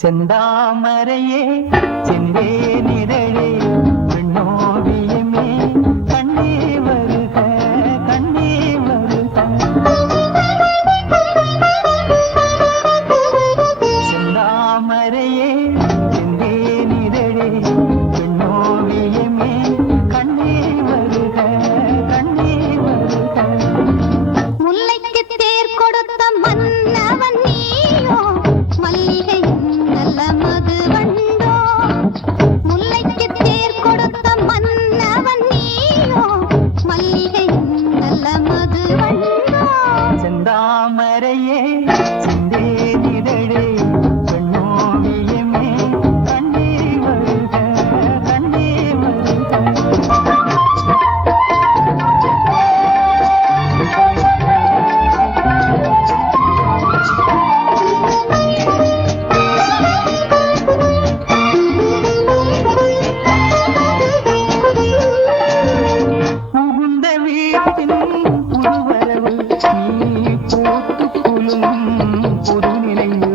செந்தாமரையே செந்தேனிதழே பெண்ணோவியமே கண்ணே வருக கண்ணே வருக. செந்தாமரையே செந்தேனிதழே பெண்ணோவியமே கண்ணே வருக கண்ணே வருக. முல்லைக்கு தேர் கொடுத்த மன்னவன் நீயோ மல்லிகை நல்ல மதுவண்டோ. முல்லைக்கு தேர் கொடுத்த மன்னவன் நீயோ மல்லிகை நல்ல மதுவண்டோ. செந்தாமரையே செந்தேனிதழே பெண்ணோவியமே கண்ணே வருக கண்ணே வருக. புகுந்த வீட்டின் புதுவரவு நீ போட்டு புலும் புது நினைவு.